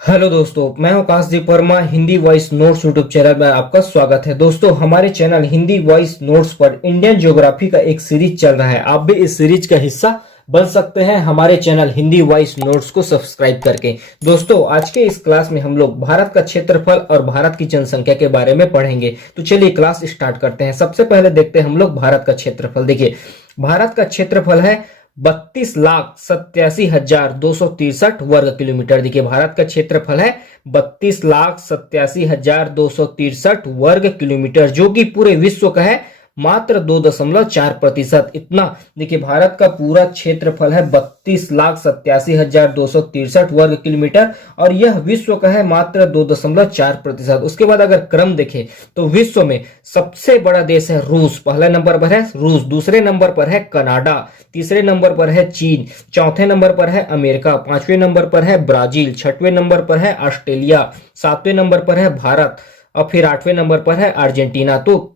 Hello दोस्तों, मैं हूं Akashdeep Verma. Hindi voice notes YouTube channel में आपका स्वागत है। दोस्तों, हमारे चैनल हिंदी वॉइस नोट्स पर इंडियन ज्योग्राफी का एक सीरीज चल रहा है। आप भी इस सीरीज का हिस्सा बन सकते हैं हमारे चैनल हिंदी वॉइस नोट्स को सब्सक्राइब करके। दोस्तों, आज के इस क्लास में हम लोग भारत का क्षेत्रफल और भारत की जनसंख्या के बारे में पढ़ेंगे। तो चलिए क्लास स्टार्ट करते हैं। सबसे पहले देखते हैं हम लोग भारत का क्षेत्रफल। देखिए, भारत का क्षेत्रफल है 32,87,263 वर्ग किलोमीटर। देखिए, भारत का क्षेत्रफल है 32,87,263 वर्ग किलोमीटर, जो कि पूरे विश्व का है मात्र 2.4%। इतना देखिए, भारत का पूरा क्षेत्रफल है 32,87,263 वर्ग किलोमीटर और यह विश्व का है मात्र 2.4%। उसके बाद अगर क्रम देखें तो विश्व में सबसे बड़ा देश है रूस। पहले नंबर पर है रूस, दूसरे नंबर पर है कनाडा, तीसरे नंबर पर है चीन, चौथे नंबर पर है अमेरिका, पांचवें नंबर पर है ब्राजील, छठवें नंबर पर है ऑस्ट्रेलिया, सातवें नंबर पर है भारत और फिर आठवें नंबर पर है अर्जेंटीना। तो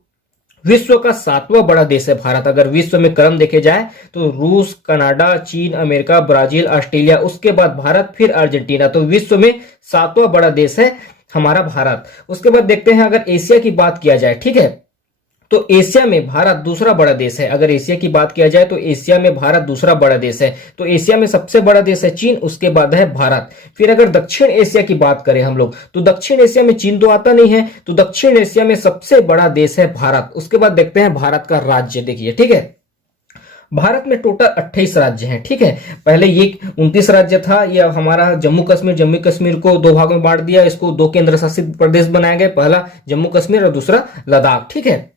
विश्व का सातवां बड़ा देश है भारत। अगर विश्व में क्रम देखे जाए तो रूस, कनाडा, चीन, अमेरिका, ब्राजील, ऑस्ट्रेलिया, उसके बाद भारत, फिर अर्जेंटीना। तो विश्व में सातवां बड़ा देश है हमारा भारत। उसके बाद देखते हैं अगर एशिया की बात किया जाए, ठीक है, तो एशिया में भारत दूसरा बड़ा देश है। अगर एशिया की बात किया जाए तो एशिया में भारत दूसरा बड़ा देश है। तो एशिया में सबसे बड़ा देश है चीन, उसके बाद है भारत। फिर अगर दक्षिण एशिया की बात करें हम लोग तो दक्षिण एशिया में चीन तो आता नहीं है, तो दक्षिण एशिया में सबसे बड़ा देश है भारत। उसके बाद देखते हैं भारत का राज्य। देखिए, ठीक है, भारत में टोटल 28 राज्य हैं। ठीक है, पहले ये 29 राज्य था। यह हमारा जम्मू कश्मीर को दो भागों में बांट दिया, इसको दो केंद्र शासित प्रदेश बनाए गए, पहला जम्मू कश्मीर और दूसरा लद्दाख। ठीक है,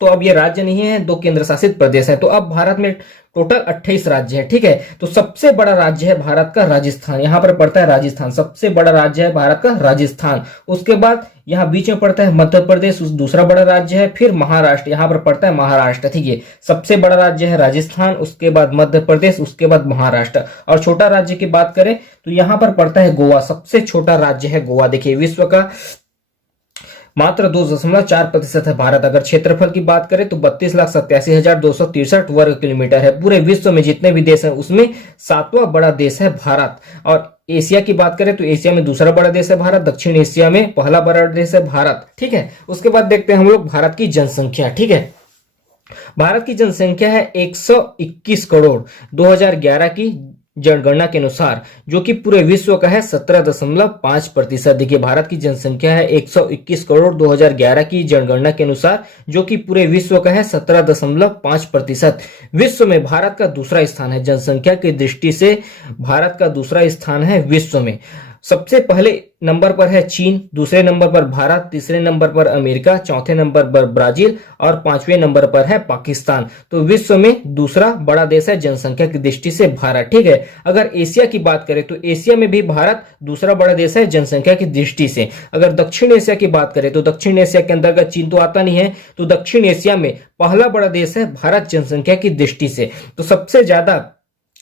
तो अब ये राज्य नहीं है, दो केंद्र शासित प्रदेश है। तो अब भारत में टोटल 28 राज्य है। ठीक है, तो सबसे बड़ा राज्य है भारत का राजस्थान। यहां पर पड़ता है राजस्थान, सबसे बड़ा राज्य है भारत का राजस्थान। उसके बाद यहां बीच में पड़ता है मध्य प्रदेश, दूसरा बड़ा राज्य है। फिर महाराष्ट्र, यहां पर पड़ता है महाराष्ट्र। ठीक है, सबसे बड़ा राज्य है राजस्थान, उसके बाद मध्य प्रदेश, उसके बाद महाराष्ट्र। और छोटा राज्य की बात करें तो यहां पर पड़ता है गोवा, सबसे छोटा राज्य है गोवा। देखिए, विश्व का मात्र 2.4% है भारत। अगर क्षेत्रफल की बात करें तो 32,87,263 वर्ग किलोमीटर है। पूरे विश्व में जितने भी देश हैं उसमें सातवां बड़ा देश है भारत। और एशिया की बात करें तो एशिया में दूसरा बड़ा देश है भारत, दक्षिण एशिया में पहला बड़ा देश है भारत। ठीक है, उसके बाद देखते हैं हम लोग भारत की जनसंख्या। ठीक है, भारत की जनसंख्या है 121 करोड़ 2011 की जनगणना के अनुसार, जो कि पूरे विश्व का है 17.5%। देखिए, भारत की जनसंख्या है 121 करोड़ 2011 की जनगणना के अनुसार, जो कि पूरे विश्व का है 17.5%। विश्व में भारत का दूसरा स्थान है जनसंख्या की दृष्टि से। भारत का दूसरा स्थान है विश्व में। सबसे पहले नंबर पर है चीन, दूसरे नंबर पर भारत, तीसरे नंबर पर अमेरिका, चौथे नंबर पर ब्राजील और पांचवें नंबर पर है पाकिस्तान। तो विश्व में दूसरा बड़ा देश है जनसंख्या की दृष्टि से भारत। ठीक है, अगर एशिया की बात करें तो एशिया में भी भारत दूसरा बड़ा देश है जनसंख्या की दृष्टि से। अगर दक्षिण एशिया की बात करें तो दक्षिण एशिया के अंतर्गत चीन तो आता नहीं है, तो दक्षिण एशिया में पहला बड़ा देश है भारत जनसंख्या की दृष्टि से। तो सबसे ज्यादा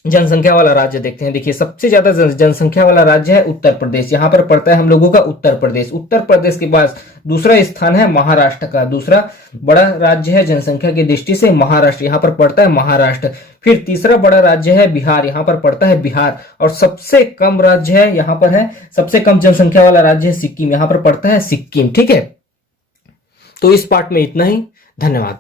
जनसंख्या वाला राज्य देखते हैं। देखिए, सबसे ज्यादा जनसंख्या वाला राज्य है उत्तर प्रदेश। यहां पर पड़ता है हम लोगों का उत्तर प्रदेश। उत्तर प्रदेश के पास दूसरा स्थान है महाराष्ट्र का। दूसरा बड़ा राज्य है जनसंख्या की दृष्टि से महाराष्ट्र, यहां पर पड़ता है महाराष्ट्र। फिर तीसरा बड़ा राज्य है बिहार, यहां पर पड़ता है बिहार। और सबसे कम राज्य है, यहां पर है सबसे कम जनसंख्या वाला राज्य है सिक्किम, यहां पर पड़ता है सिक्किम। ठीक है, तो इस पार्ट में इतना ही। धन्यवाद।